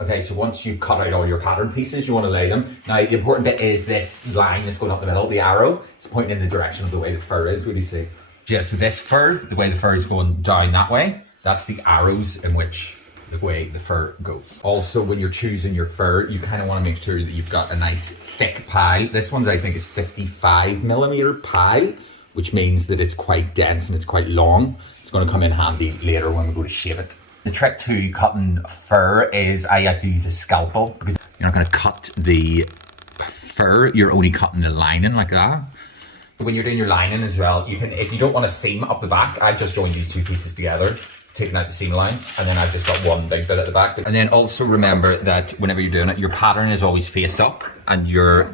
Okay, so once you've cut out all your pattern pieces, you want to lay them. Now, the important bit is this line that's going up the middle, the arrow. It's pointing in the direction of the way the fur is. What do you see? Yeah, so this fur, the way the fur is going down that way, that's the arrows in which the way the fur goes. Also, when you're choosing your fur, you kind of want to make sure that you've got a nice thick pile. This one's, I think, is 55mm pile, which means that it's quite dense and it's quite long. It's going to come in handy later when we go to shave it. The trick to cutting fur is I like to use a scalpel because you're not going to cut the fur, you're only cutting the lining like that. When you're doing your lining as well, you can, if you don't want to seam up the back, I just joined these two pieces together, taking out the seam lines, and then I've just got one big bit at the back. And then also remember that whenever you're doing it, your pattern is always face up and your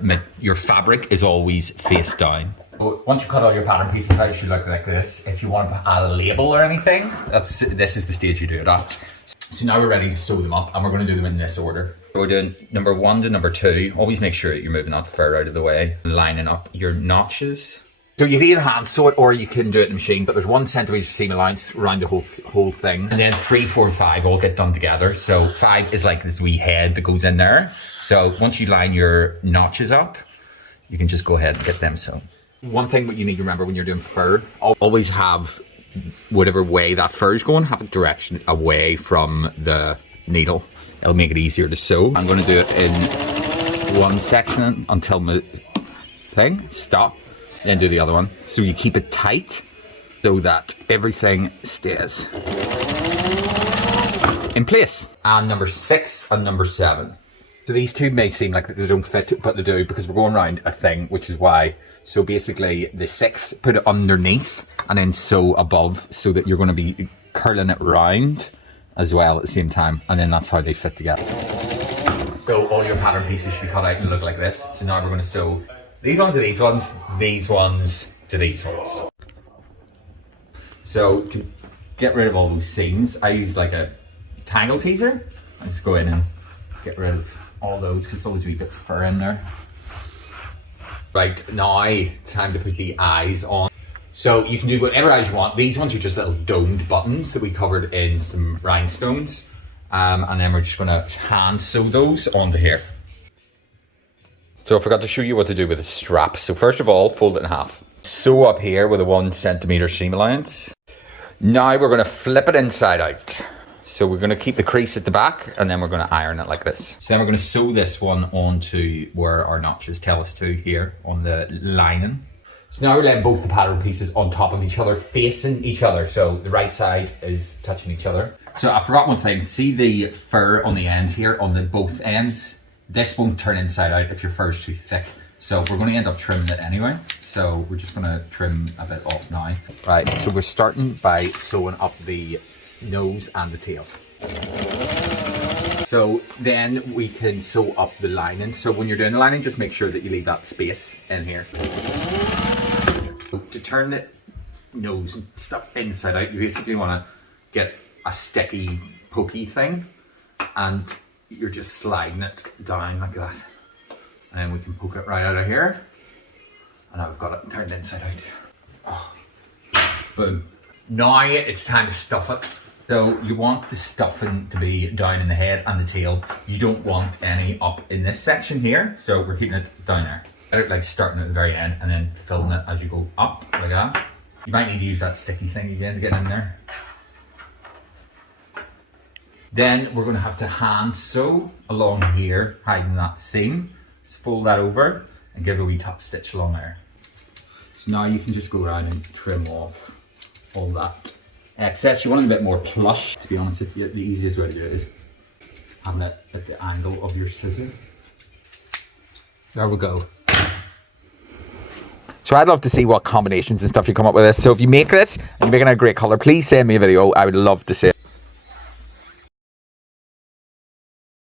fabric is always face down. Once you cut all your pattern pieces out, it should look like this. If you want to add a label or anything, this is the stage you do it at. So now we're ready to sew them up, and we're going to do them in this order. We're doing number 1 to number 2. Always make sure that you're moving that fur out of the way, lining up your notches. So you can either hand sew it or you can do it in the machine, but there's 1 centimetre seam allowance around the whole thing. And then 3, 4, and 5 all get done together. So 5 is like this wee head that goes in there. So once you line your notches up, you can just go ahead and get them sewn. One thing that you need to remember when you're doing fur, always have whatever way that fur is going, have a direction away from the needle. It'll make it easier to sew. I'm going to do it in one section until my thing, stop, then do the other one. So you keep it tight so that everything stays in place. And number 6 and number 7. So these two may seem like they don't fit, but they do, because we're going around a thing, which is why. So basically the 6, put it underneath and then sew above, so that you're going to be curling it round as well at the same time, and then that's how they fit together. So all your pattern pieces should be cut out and look like this. So now we're going to sew these ones to these ones, these ones to these ones. So to get rid of all those seams, I use like a tangle teaser. I just go in and get rid of all those, because there's always wee bits of fur in there. Right, now time to put the eyes on. So you can do whatever eyes you want. These ones are just little domed buttons that we covered in some rhinestones. And then we're just going to hand sew those onto here. So I forgot to show you what to do with the strap. So first of all, fold it in half. Sew up here with a 1 centimetre seam allowance. Now we're going to flip it inside out. So we're going to keep the crease at the back, and then we're going to iron it like this. So then we're going to sew this one onto where our notches tell us to, here on the lining. So now we're laying both the pattern pieces on top of each other, facing each other. So the right side is touching each other. So I forgot one thing. See the fur on the end here, on the both ends? This won't turn inside out if your fur is too thick. So we're going to end up trimming it anyway. So we're just going to trim a bit off now. Right, so we're starting by sewing up the nose and the tail. So then we can sew up the lining. So when you're doing the lining, just make sure that you leave that space in here. So to turn the nose and stuff inside out, you basically want to get a sticky, pokey thing, and you're just sliding it down like that. And then we can poke it right out of here. And now we've got it turned inside out. Oh. Boom. Now it's time to stuff it. So you want the stuffing to be down in the head and the tail. You don't want any up in this section here. So we're keeping it down there. I don't like starting at the very end and then filling it as you go up like that. You might need to use that sticky thing again to get in there. Then we're going to have to hand sew along here, hiding that seam. Just fold that over and give a wee top stitch along there. So now you can just go around and trim off all that excess. You want it a bit more plush. To be honest with you, the easiest way to do it is having it at the angle of your scissors. There we go. So I'd love to see what combinations and stuff you come up with this. So if you make this and you're making a great colour, please send me a video. I would love to see it.